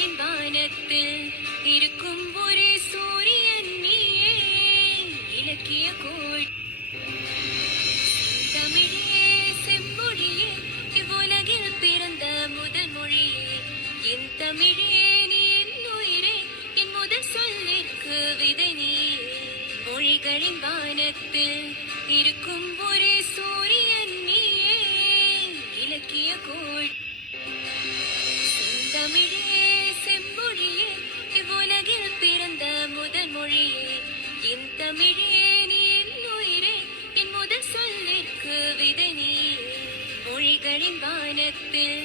மொழிகளின் வானத்தில் இருக்கும் ஒரே சூரியன் நீயே. இலக்கிய கோள் தமிழே செம்மொழியே, இவ்வுலகில் பிறந்த முதல் மொழியே. என் தமிழே நீ என் உயிரே, என் முதல் சொல்லிற்கு விதை நீயே. மொழிகளின் வானத்தில் இருக்கும் ஒரே சூரியன் நீயே. இலக்கிய கோள் தமிழே செம்மொழியே, இவ்வுலகில் பிறந்த முதல் மொழியே. என் தமிழே நீ என் உயிரே, என் முதல் சொல்லிற்கு விதை நீயே. மொழிகளின் வானத்தில்